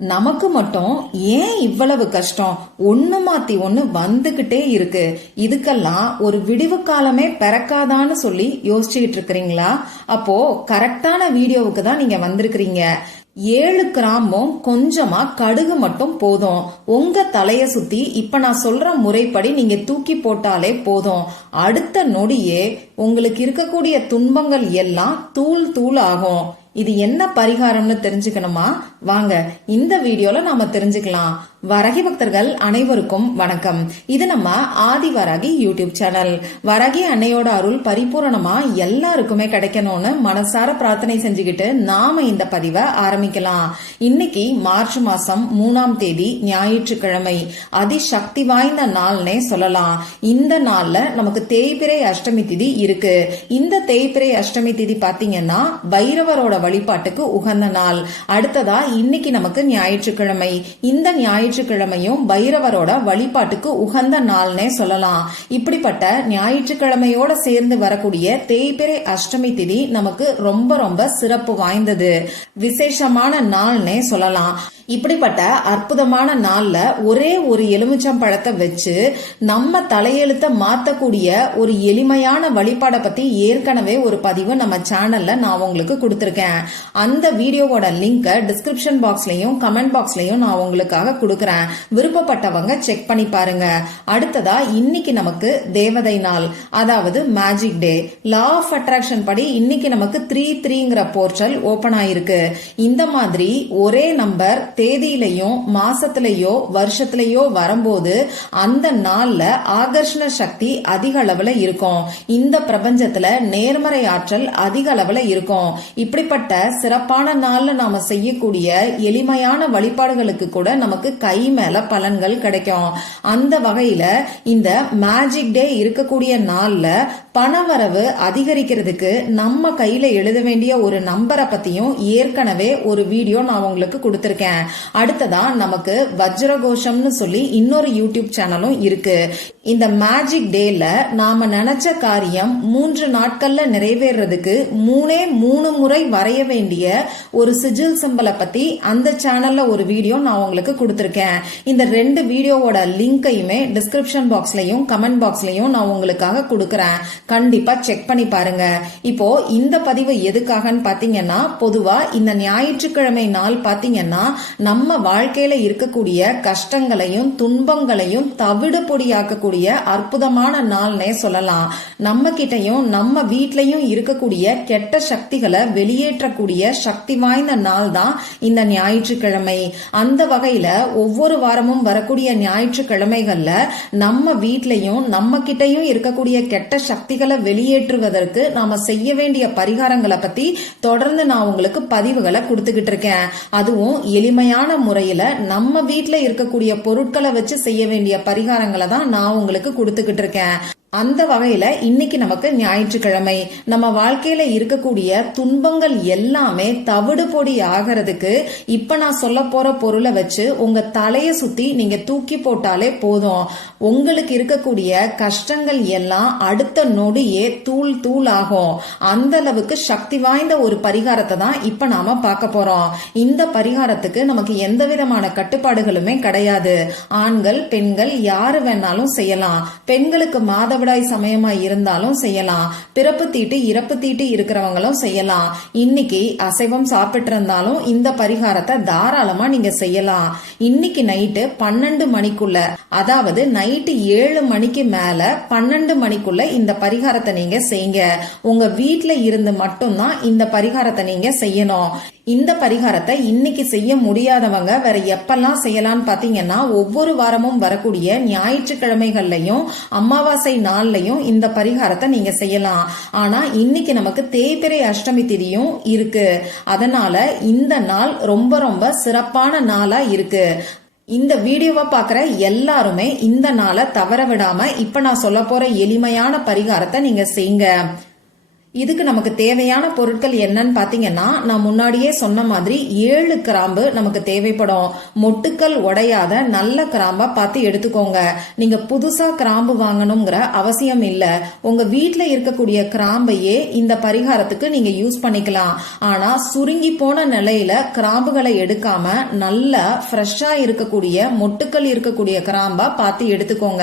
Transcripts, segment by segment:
நமக்கு மட்டும் ஏன் இவ்வளவு கஷ்டம்? ஒண்ணு மாத்தி ஒண்ணு வந்துகிட்டே இருக்கு. இதுக்கெல்லாம் ஒரு விடிவு காலமே பிறக்காதான்னு சொல்லி யோசிச்சுக்கிட்டு இருக்கிறீங்களா? அப்போ கரெக்டான வீடியோவுக்கு தான் நீங்க வந்திருக்கிறீங்க. ஏழு கிராமம் கொஞ்சமா கடுகு மட்டும் போதும். உங்க தலைய சுத்தி இப்ப நான் சொல்ற முறைப்படி நீங்க தூக்கி போட்டாலே போதும். அடுத்த நொடியே உங்களுக்கு இருக்கக்கூடிய துன்பங்கள் எல்லாம் தூள் தூள் ஆகும் இது என்ன பரிகாரம்னு தெரிஞ்சுக்கணுமா? வாங்க இந்த வீடியோல நாம தெரிஞ்சுக்கலாம். வரகி பக்தர்கள் அனைவருக்கும் வணக்கம். இது நம்ம ஆதி வரகி யூடியூப் சேனல். வரகி அன்னையோட அருள் பரிபூரணமா எல்லாருக்குமே கிடைக்கணும்னு மனசார பிரார்த்தனை செஞ்சுக்கிட்டு நாம இந்த பதிவை ஆரம்பிக்கலாம். இன்னைக்கு மார்ச் மாசம் மூணாம் தேதி ஞாயிற்றுக்கிழமை. அதிசக்தி வாய்ந்த நாள்னே சொல்லலாம். இந்த நாள்ல நமக்கு தேய்பிரை அஷ்டமி திதி இருக்கு. இந்த தேய்பிரை அஷ்டமி திதி பாத்தீங்கன்னா பைரவரோட வழிபாட்டுக்கு உகந்த நாள். அடுத்ததா இன்னைக்கு நமக்கு ஞாயிற்றுக்கிழமை. இந்த ஞாயிற்றுக்கிழமையும் பைரவரோட வழிபாட்டுக்கு உகந்த நாள்னே சொல்லலாம். இப்படிப்பட்ட ஞாயிற்றுக்கிழமையோட சேர்ந்து வரக்கூடிய தேய்பிரை அஷ்டமி திதி நமக்கு ரொம்ப ரொம்ப சிறப்பு வாய்ந்தது. விசேஷமான நாள்னே சொல்லலாம். இப்படிப்பட்ட அற்புதமான நாள்ல ஒரே ஒரு எலுமிச்சம் பழத்தை வச்சு நம்ம தலையெழுத்த மாத்தக்கூடிய ஒரு எளிமையான வழிபாடை பத்தி ஏற்கனவே ஒரு பதிவு நம்ம சேனல்ல நான் உங்களுக்கு கொடுத்துருக்கேன். அந்த வீடியோவோட லிங்கை டிஸ்கிரிப்ஷன் பாக்ஸ்லயும் கமெண்ட் பாக்ஸ்லயும் நான் உங்களுக்காக கொடுக்கறேன். விருப்பப்பட்டவங்க செக் பண்ணி பாருங்க. அடுத்ததா இன்னைக்கு நமக்கு தேவதை நாள் அதாவது magic day law of attraction படி இன்னைக்கு நமக்கு த்ரீ த்ரீங்கிற போர்ட்டல் ஓபன் ஆயிருக்கு. இந்த மாதிரி ஒரே நம்பர் தேதியிலையும் மாசத்திலேயோ வருஷத்திலேயோ வரும்போது அந்த நாள்ல ஆகர்ஷண சக்தி அதிக அளவுல இருக்கும். இந்த பிரபஞ்சத்துல நேர்மறை ஆற்றல் அதிக அளவுல இருக்கும். இப்படிப்பட்ட சிறப்பான நாள்ல நாம செய்யக்கூடிய எளிமையான வழிபாடுகளுக்கு கூட நமக்கு கை மேல பலன்கள் கிடைக்கும். அந்த வகையில இந்த மேஜிக் டே இருக்கக்கூடிய நாள்ல பணவரவு அதிகரிக்கிறதுக்கு நம்ம கையில எழுத வேண்டிய ஒரு நம்பரை பத்தியும் ஏற்கனவே ஒரு வீடியோ நான் உங்களுக்கு கொடுத்திருக்கேன். அடுத்ததா நமக்கு வஜ்ரகோஷம்னு சொல்லி இன்னொரு யூடியூப் சேனலும் இருக்கு. இந்த மேஜிக் டேல நாம நினைச்ச காரியம் மூன்று நாட்கள்ல நிறைவேறதுக்கு மூணே மூணு முறை வரைய வேண்டிய ஒரு சிஜில் சிம்பலை பத்தி அந்த சேனல்ல ஒரு வீடியோ நான் உங்களுக்கு கொடுத்துருக்கேன். இந்த ரெண்டு வீடியோவோட லிங்கையுமே டிஸ்கிரிப்ஷன் பாக்ஸ்லயும் கமெண்ட் பாக்ஸ்லயும் நான் உங்களுக்காக கொடுக்கறேன். கண்டிப்பா செக் பண்ணி பாருங்க. இப்போ இந்த பதிவு எதுக்காகன்னு பாத்தீங்கன்னா பொதுவா இந்த ஞாயிற்றுக்கிழமை நாள் பாத்தீங்கன்னா நம்ம வாழ்க்கையில இருக்கக்கூடிய கஷ்டங்களையும் துன்பங்களையும் தவிடு பொடியாக்கக்கூடிய அற்புதமான நாள்னே சொல்லலாம். நம்ம கிட்டையும் நம்ம வீட்லயும் இருக்கக்கூடிய கெட்ட சக்திகளை வெளியேற்றக்கூடிய சக்தி வாய்ந்த நாள் தான் இந்த ஞாயிற்றுக்கிழமை. அந்த வகையில ஒவ்வொரு வாரமும் வரக்கூடிய ஞாயிற்றுக்கிழமைகள்ல நம்ம வீட்லயும் நம்ம கிட்டயும் இருக்கக்கூடிய கெட்ட சக்திகளை வெளியேற்றுவதற்கு நாம செய்ய வேண்டிய பரிகாரங்களை பத்தி தொடர்ந்து நான் உங்களுக்கு பதிவுகளை கொடுத்துக்கிட்டு இருக்கேன். அதுவும் எளிமையான முறையில நம்ம வீட்டுல இருக்கக்கூடிய பொருட்களை வச்சு செய்ய வேண்டிய பரிகாரங்களை தான் நான் உங்களுக்கு கொடுத்துக்கிட்டு இருக்கேன். அந்த வகையில இன்னைக்கு நமக்கு ஞாயிற்றுக்கிழமை. நம்ம வாழ்க்கையில இருக்கக்கூடிய துன்பங்கள் எல்லாமே தவிடு பொடி ஆகிறதுக்கு இப்ப நான் சொல்ல போற பொருளை வச்சு உங்க தலைய சுத்தி நீங்க தூக்கி போட்டாலே போதும். உங்களுக்கு இருக்கக்கூடிய கஷ்டங்கள் எல்லாம் அடுத்த நொடியே தூள் தூள் ஆகும். அந்த அளவுக்கு சக்தி வாய்ந்த ஒரு பரிகாரத்தை தான் இப்ப நாம பார்க்க போறோம். இந்த பரிகாரத்துக்கு நமக்கு எந்த விதமான கட்டுப்பாடுகளுமே கிடையாது. ஆண்கள் பெண்கள் யாரு வேணாலும் செய்யலாம். பெண்களுக்கு மாதம் மாதவிடாய் சமயமா இருந்தாலும் செய்யலாம். பிறப்பு தீட்டு இறப்பு தீட்டு இருக்கிறவங்களும் செய்யலாம். இன்னைக்கு அசைவம் சாப்பிட்டு இருந்தாலும் இந்த பரிகாரத்தை தாராளமா நீங்க செய்யலாம். இன்னைக்கு நைட்டு பன்னெண்டு மணிக்குள்ள அதாவது நைட்டு ஏழு மணிக்கு மேல பன்னெண்டு மணிக்குள்ள இந்த பரிகாரத்தை நீங்க செய்யுங்க. உங்க வீட்டுல இருந்து மட்டும்தான் இந்த பரிகாரத்தை நீங்க செய்யணும். இந்த பரிகாரத்தை இன்னைக்கு செய்ய முடியாதவங்க வேற எப்பெல்லாம் செய்யலாம்னு பாத்தீங்கன்னா ஒவ்வொரு வாரமும் வரக்கூடிய ஞாயிற்றுக்கிழமைகள்லையும் அமாவாசை நாள்லையும் இந்த பரிகாரத்தை நீங்க செய்யலாம். ஆனா இன்னைக்கு நமக்கு தேய்பிரை அஷ்டமி திதியும் இருக்கு. அதனால இந்த நாள் ரொம்ப ரொம்ப சிறப்பான நாளா இருக்கு. இந்த வீடியோவை பார்க்குற எல்லாருமே இந்த நாளை தவற விடாம இப்ப நான் சொல்ல போற எளிமையான பரிகாரத்தை நீங்க செய்யுங்க இதுக்கு நமக்கு தேவையான பொருட்கள் என்னன்னு பாத்தீங்கன்னா நான் முன்னாடியே சொன்ன மாதிரி ஏழு கிராம்பு நமக்கு தேவைப்படும். மொட்டுக்கள் உடையாத நல்ல கிராம்பா பார்த்து எடுத்துக்கோங்க. நீங்க புதுசா கிராம்பு வாங்கணுங்கிற அவசியம் இல்ல. உங்க வீட்டுல இருக்கக்கூடிய கிராம்பையே இந்த பரிகாரத்துக்கு நீங்க யூஸ் பண்ணிக்கலாம். ஆனா சுருங்கி போன நிலையில கிராம்புகளை எடுக்காம நல்லா ஃப்ரெஷ்ஷா இருக்கக்கூடிய மொட்டுக்கள் இருக்கக்கூடிய கிராம்பா பார்த்து எடுத்துக்கோங்க.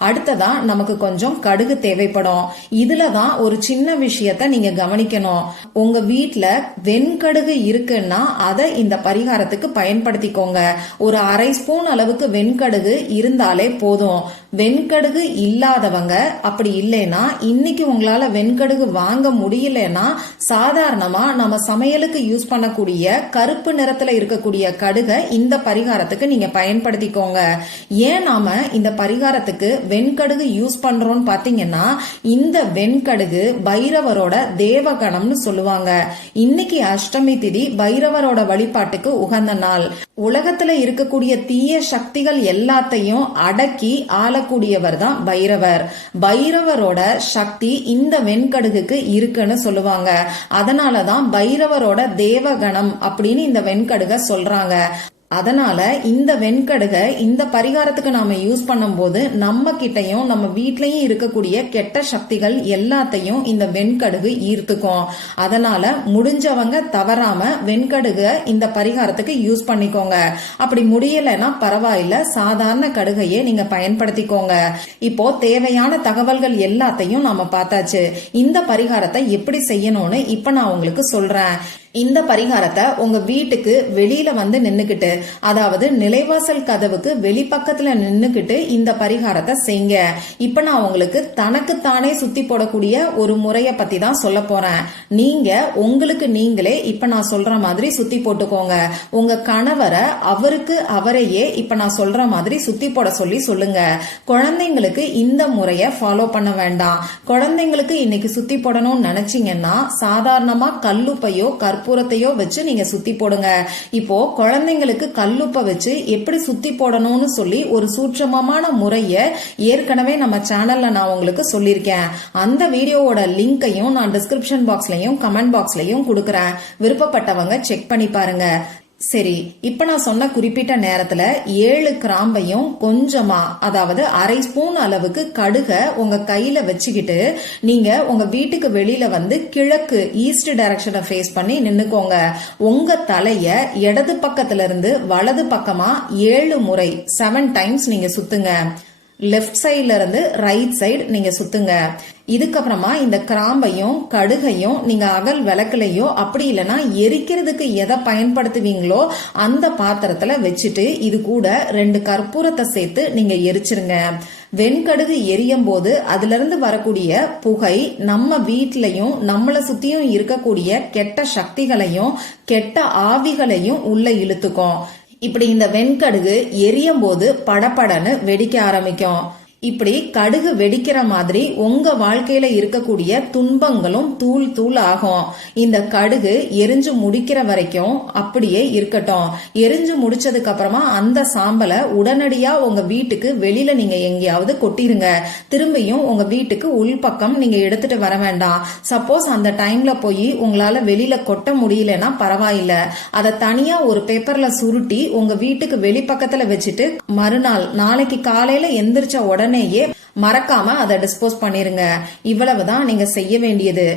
அடுத்ததான் நமக்கு கொஞ்சம் கடுகு தேவைப்படும். இதுலதான் ஒரு சின்ன விஷயம் விஷயத்த நீங்க கவனிக்கணும். உங்க வீட்டுல வெண்கடுகு இருக்குன்னா அதை இந்த பரிகாரத்துக்கு பயன்படுத்திக்கோங்க. ஒரு அரை ஸ்பூன் அளவுக்கு வெண்கடுகு இருந்தாலே போதும். வெண்கடுகு இல்லாதவங்க அப்படி இல்லைன்னா இன்னைக்கு உங்களால வெண்கடுகு வாங்க முடியலன்னா சாதாரணமா நம்ம சமையலுக்கு யூஸ் பண்ணக்கூடிய கருப்பு நிறத்துல இருக்கக்கூடிய கடுகை இந்த பரிகாரத்துக்கு நீங்க பயன்படுத்திக்கோங்க. ஏன் நாம இந்த பரிகாரத்துக்கு வெண்கடுகு யூஸ் பண்றோம்னு பாத்தீங்கன்னா இந்த வெண்கடுகு பைரவரோட தேவகணம்னு சொல்லுவாங்க. இன்னைக்கு அஷ்டமி திதி பைரவரோட வழிபாட்டுக்கு உகந்த நாள். உலகத்துல இருக்கக்கூடிய தீய சக்திகள் எல்லாத்தையும் அடக்கி ஆளக்கூடியவர் தான் பைரவர். பைரவரோட சக்தி இந்த வெண்கடுகுக்கு இருக்குன்னு சொல்லுவாங்க. அதனாலதான் பைரவரோட தேவகணம் அப்படின்னு இந்த வெண்கடுக சொல்றாங்க. அதனால இந்த வெண்கடுகை இந்த பரிகாரத்துக்கு நாம யூஸ் பண்ணும்போது நம்ம கிட்டையும் நம்ம வீட்லயும் இருக்கக்கூடிய கெட்ட சக்திகள் எல்லாத்தையும் இந்த வெண்கடுகு ஈர்த்துக்கும். அதனால முடிஞ்சவங்க தவறாம வெண்கடுகை இந்த பரிகாரத்துக்கு யூஸ் பண்ணிக்கோங்க. அப்படி முடியலைன்னா பரவாயில்ல சாதாரண கடுகையே நீங்க பயன்படுத்திக்கோங்க. இப்போ தேவையான தகவல்கள் எல்லாத்தையும் நாம பார்த்தாச்சு. இந்த பரிகாரத்தை எப்படி செய்யணும்னு இப்ப நான் உங்களுக்கு சொல்றேன். இந்த பரிகாரத்தை உங்க வீட்டுக்கு வெளியில வந்து நின்னுக்கிட்டு அதாவது நிலைவாசல் கதவுக்கு வெளிப்பக்கத்துல நின்னுக்கிட்டு இந்த பரிகாரத்தை செய்ங்க. இப்ப நான் உங்களுக்கு தனக்குத்தானே சுத்தி போடக்கூடிய ஒரு முறைய பத்தி தான் சொல்ல போறேன். நீங்க உங்களுக்கு நீங்களே இப்ப நான் சொல்ற மாதிரி சுத்தி போட்டுக்கோங்க. உங்க கணவரை அவருக்கு அவரையே இப்ப நான் சொல்ற மாதிரி சுத்தி போட சொல்லி சொல்லுங்க. குழந்தைங்களுக்கு இந்த முறைய ஃபாலோ பண்ண வேண்டாம். குழந்தைங்களுக்கு இன்னைக்கு சுத்தி போடணும்னு நினைச்சீங்கன்னா சாதாரணமா கல்லுப்பையோ கற்பூரத்தையோ வச்சு நீங்க சுத்தி போடுங்க. இப்போ குழந்தைங்களுக்கு கல்லுப்பை வச்சு எப்படி சுத்தி போடணும்னு சொல்லி ஒரு சூட்சமமான முறைய ஏற்கனவே நம்ம சேனல்ல நான் உங்களுக்கு சொல்லியிருக்கேன். அந்த வீடியோவோட லிங்கையும் நான் டிஸ்கிரிப்ஷன் பாக்ஸ்லயும் கமெண்ட் பாக்ஸ்லயும் கொடுக்கறேன். விருப்பப்பட்டவங்க செக் பண்ணி பாருங்க. சரி இப்ப நான் சொன்ன குறிப்பிட்ட நேரத்துல ஏழு கிராம்பையும் கொஞ்சமா அதாவது அரை ஸ்பூன் அளவுக்கு கடுக உங்க கையில வச்சுக்கிட்டு நீங்க உங்க வீட்டுக்கு வெளியில வந்து கிழக்கு ஈஸ்ட் டைரக்ஷனை ஃபேஸ் பண்ணி நின்னுக்கோங்க. உங்க தலைய இடது பக்கத்துல இருந்து வலது பக்கமா ஏழு முறை செவன் டைம்ஸ் நீங்க சுத்துங்க. லெஃப்ட் சைட்ல இருந்து ரைட் சைடு நீங்க சுத்துங்க. இதுக்கப்புறமா இந்த கிராம்பையும் கடுகையும் நீங்க அகல் விளக்குலையோ அப்படி இல்லைன்னா எரிக்கிறதுக்கு எதை பயன்படுத்துவீங்களோ அந்த பாத்திரத்துல வச்சுட்டு இது கூட ரெண்டு கற்பூரத்தை சேர்த்து நீங்க எரிச்சிருங்க. வெண்கடுகு எரியும் போது அதுல இருந்து வரக்கூடிய புகை நம்ம வீட்லயும் நம்மளை சுத்தியும் இருக்கக்கூடிய கெட்ட சக்திகளையும் கெட்ட ஆவிகளையும் உள்ள இழுத்துக்கும். இப்படி இந்த வெண்கடுகு எரியும் போது படப்படன்னு வெடிக்க ஆரம்பிக்கும். இப்படி கடுகு வெடிக்கிற மாதிரி உங்க வாழ்க்கையில இருக்கக்கூடிய துன்பங்களும் தூள் தூள் ஆகும். இந்த கடுகு எரிஞ்சு முடிக்கிற வரைக்கும் அப்படியே இருக்கட்டும். எரிஞ்சு முடிச்சதுக்கு அப்புறமா அந்த சாம்பலை உடனடியா உங்க வீட்டுக்கு வெளியில நீங்க எங்கேயாவது கொட்டிருங்க. திரும்பியும் உங்க வீட்டுக்கு உள்பக்கம் நீங்க எடுத்துட்டு வர வேண்டாம். சப்போஸ் அந்த டைம்ல போய் உங்களால வெளியில கொட்ட முடியலன்னா பரவாயில்ல. அதை தனியா ஒரு பேப்பர்ல சுருட்டி உங்க வீட்டுக்கு வெளிப்பக்கத்துல வச்சுட்டு மறுநாள் நாளைக்கு காலையில எந்திரிச்ச உடனே உடனேயே மறக்காம அதை டிஸ்போஸ் பண்ணிருங்க. இவ்வளவுதான் நீங்க செய்ய வேண்டியது.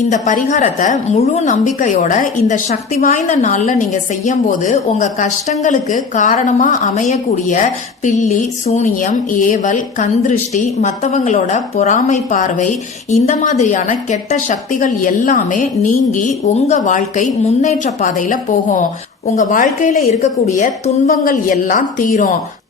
இந்த பரிகாரத்தை முழு நம்பிக்கையோட இந்த சக்தி வாய்ந்த நாள்ல நீங்க செய்யும் போது உங்க கஷ்டங்களுக்கு காரணமா அமையக்கூடிய பில்லி சூனியம் ஏவல் கந்திருஷ்டி மத்தவங்களோட பொறாமை பார்வை இந்த மாதிரியான கெட்ட சக்திகள் எல்லாமே நீங்கி உங்க வாழ்க்கை முன்னேற்ற பாதையில போகும். உங்க வாழ்க்கையில இருக்கக்கூடிய துன்பங்கள் எல்லாம் தீரும்.